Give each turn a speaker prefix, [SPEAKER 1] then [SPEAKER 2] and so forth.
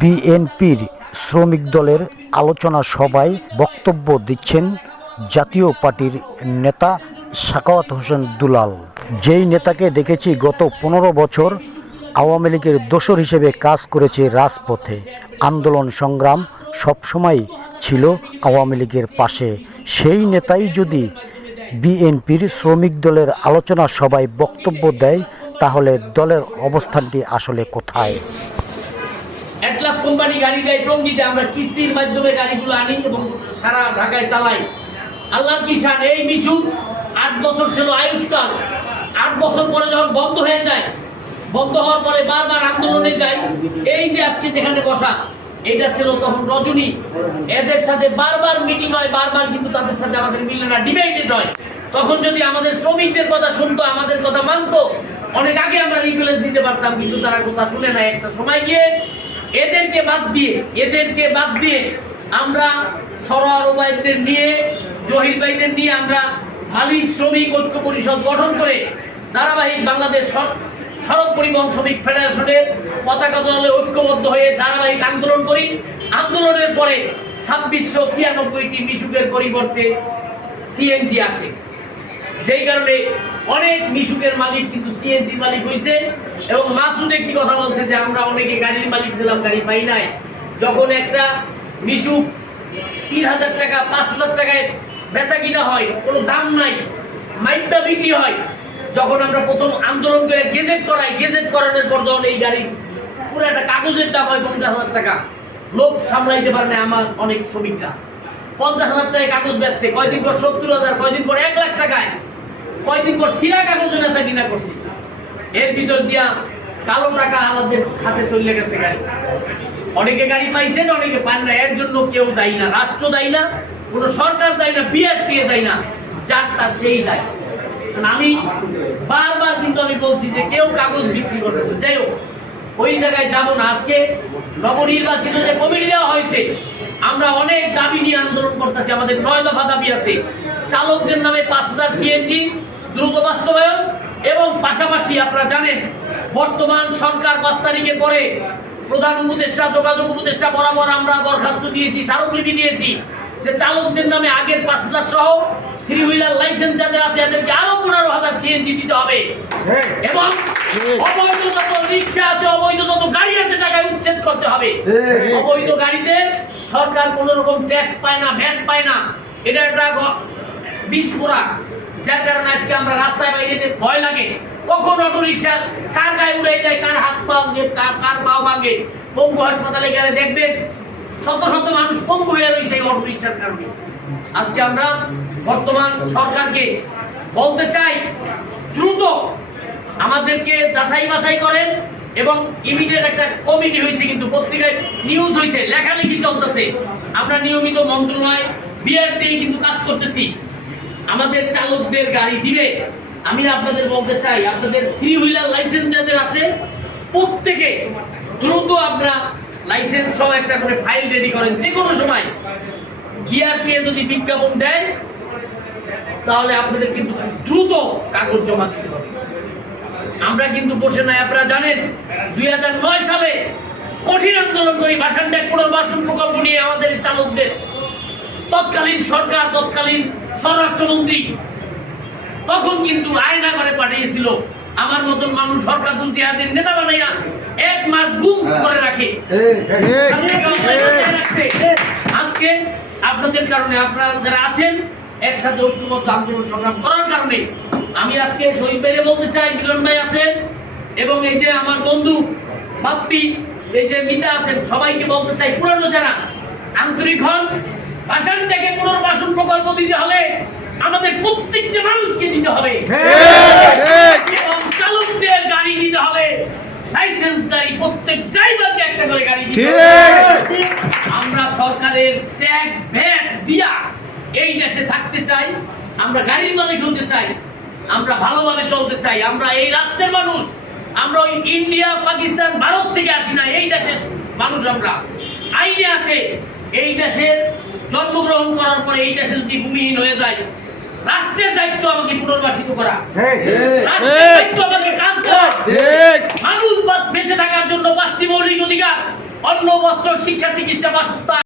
[SPEAKER 1] বিএনপির শ্রমিক দলের আলোচনা সভায় বক্তব্য দিচ্ছেন জাতীয় পার্টির নেতা সাকাওয়াত হোসেন দুলাল। যেই নেতাকে দেখেছি গত পনেরো বছর আওয়ামী লীগের দোসর হিসেবে কাজ করেছে রাজপথে। আন্দোলন সংগ্রাম সবসময় ছিল আওয়ামী লীগের পাশে। সেই নেতাই যদি বিএনপির শ্রমিক দলের আলোচনা সভায় বক্তব্য দেয়, তাহলে দলের অবস্থানটি আসলে কোথায়?
[SPEAKER 2] অ্যাটলাস কোম্পানি গাড়ি দেয়, টঙ্গিতে আমরা কিস্তির মাধ্যমে গাড়িগুলো আনি এবং সারা ঢাকায় চালাই। আল্লাহ কিষান এই মিশু আট বছর ছিল আয়ুষ্কাল। আট বছর পরে যখন বন্ধ হয়ে যায়, বন্ধ হওয়ার পরে বারবার আন্দোলনে যাই, এই যে আজকে যেখানে বসা এটা ছিল তখন রজনী। এদের সাথে বারবার মিটিং হয়, বারবার কিন্তু তাদের সাথে আমাদের মিলে না ডিবেটেড হয়। তখন যদি আমাদের শ্রমিকদের কথা শুনতো, আমাদের কথা মানতো, অনেক আগে আমরা রিপ্লেস দিতে পারতাম, কিন্তু তারা কথা শুনে না একটা সময় গিয়ে এদেরকে বাদ দিয়ে, এদেরকে বাদ দিয়ে আমরা সরোয়ার ওবায়দদের নিয়ে, জহির নিয়ে আমরা মালিক, শ্রমিক ঐক্য পরিষদ গঠন করে ধারাবাহিক বাংলাদেশ সড়- সড়ক পরিবহন শ্রমিক ফেডারেশনের পতাকা দলে ঐক্যবদ্ধ হয়ে ধারাবাহিক আন্দোলন করি। আন্দোলনের পরে ছাব্বিশশো ছিয়ানব্বইটি মিশুকের পরিবর্তে সিএনজি আসে। যেই কারণে অনেক মিশুকের মালিক কিন্তু সিএনজি মালিক হয়েছে এবং মাসুদ একটি কথা বলছে যে আমরা অনেকে গাড়ির মালিক ছিলাম, গাড়ি পাই নাই। যখন একটা মিশুক তিন হাজার টাকা, পাঁচ হাজার টাকায় বেচা কিনা হয়, কোনো দাম নাই, মাইকটা বিক্রি হয়। যখন আমরা প্রথম আন্দোলন করে গেজেট করাই, গেজেট করানোর পর যখন এই গাড়ি পুরো একটা কাগজের দাম হয় পঞ্চাশ হাজার টাকা লোক সামলাইতে পারে না আমার অনেক শ্রমিকরা। পঞ্চাশ হাজার টাকায় কাগজ বেচছে, কয়দিন পর সত্তর হাজার, কয়দিন পর এক লাখ টাকায়, কয়দিন পর সিরা কাগজ বেচা কিনা করছি। এর ভিতর দিয়া কালো টাকা আমাদের হাতে চলে গেছে গাড়ি। অনেকে গাড়ি পাইছেন, অনেকে পান না এর জন্য কেউ দায়ী না, রাষ্ট্র দায়ী না, কোনো সরকার দায়ী না বিআরটিএ দায়ী না, যার তার সেই দায়ী। আমি বারবার কিন্তু আমি বলছি যে কেউ কাগজ বিক্রি করবে। যাই হোক, ওই জায়গায় যাব না। আজকে নবনির্বাচিত যে কমিটি দেওয়া হয়েছে, আমরা অনেক দাবি নিয়ে আন্দোলন করতেছি। আমাদের নয় দফা দাবি আছে। চালকদের নামে পাঁচ হাজার সিএনজি দ্রুত বাস্তবায়ন এবং পাশাপাশি আপনারা জানেন বর্তমান সরকার পাঁচ তারিখের পরে প্রধান উপদেষ্টা যোগাযোগ উপদেষ্টা বরাবর আমরা দরখাস্ত দিয়েছি স্মারকলিপি দিয়েছি যে চালকদের নামে আগের পাঁচ হাজার সহ থ্রি হুইলার লাইসেন্স যাদের আছে এদেরকে আরও পনেরো হাজার সিএনজি দিতে হবে। এবং অবৈধ যত রিক্সা আছে অবৈধ যত গাড়ি আছে টাকায় উচ্ছেদ করতে হবে। অবৈধ গাড়িতে সরকার কোন রকম ট্যাক্স পায় না ভ্যাট পায় না। এটা একটা বিস্ফোরা যার কারণে আজকে আমরা রাস্তায় বাইরে ভয় লাগে। কখন অটো রিক্সা কার গায়ে উড়ে যায় কার হাত পা কার কার পাও ভাঙে? পঙ্গু হাসপাতালে গেলে দেখবেন শত শত মানুষ পঙ্গু হয়ে রয়েছে এই অটো রিক্সার কারণে। আজকে আমরা বর্তমান সরকারকে বলতে চাই, দ্রুত আমাদেরকে যাচাই বাছাই করেন এবং ইমিডিয়েট একটা কমিটি হয়েছে কিন্তু পত্রিকায় নিউজ হয়েছে, লেখালেখি চলতেছে। আমরা নিয়মিত মন্ত্রণালয় বিআরটি কিন্তু কাজ করতেছি। আমাদের চালকদের গাড়ি দিবে। আমি আপনাদের বলতে চাই, আপনাদের থ্রি হুইলার লাইসেন্স যাদের আছে, প্রত্যেকে দ্রুত আপনারা লাইসেন্স সহ একটা করে ফাইল রেডি করেন। যে কোনো সময় বিআরটি যদি বিজ্ঞাপন দেয়, তাহলে আপনাদের কিন্তু দ্রুত কাগজ জমা দিতে হবে। আমরা কিন্তু বসে নাই, আপনারা জানেন, দুই হাজার নয় সালে কঠিন আন্দোলন করি বাসান ট্যাগ পুনর্বাসন প্রকল্প তৎকালীন সরকার তৎকালীন স্বরাষ্ট্রমন্ত্রী। তখন কিন্তু আয়না করে পাঠিয়েছিল আমার মতন মানুষ সরকার জিহাদের নেতা বানাইয়া এক মাস গুম করে রাখে। আজকে আপনাদের কারণে আপনারা যারা আছেন একসাথে ঐক্যবদ্ধ আন্দোলন সংগ্রাম করার কারণে আমি আজকে শহীদ ভাইরে বলতে চাই মিলন ভাই আছেন এবং এই যে আমার বন্ধু বাপ্পি এই যে মিতা আছেন সবাইকে বলতে চাই পুরানো যারা আন্তরিক হন থেকে পুনর্বাসন প্রকল্প দিতে হলে আমাদের প্রত্যেকটা মানুষকে দিতে হবে। এবং চালকদের গাড়ি দিতে হবে। লাইসেন্সদারি প্রত্যেক ড্রাইভারকে একটা করে গাড়ি দিতে আমরা সরকারের ট্যাক্স ভ্যাট দিয়া এই দেশে থাকতে চাই আমরা গাড়ির মালিক হতে চাই আমরা ভালোভাবে চলতে চাই আমরা এই রাষ্ট্রের মানুষ আমরা ওই ইন্ডিয়া পাকিস্তান ভারত থেকে আসি না এই দেশের মানুষ আমরা। আইনে আছে এই দেশের জন্মগ্রহণ করার পরে এই দেশে যদি ভূমিহীন হয়ে যায় রাষ্ট্রের দায়িত্ব আমাকে পুনর্বাসিত করা। রাষ্ট্রের দায়িত্ব আমাকে কাজ করা। মানুষ বেঁচে থাকার জন্য পাঁচটি মৌলিক অধিকার অন্ন বস্ত্র শিক্ষা চিকিৎসা বাসস্থান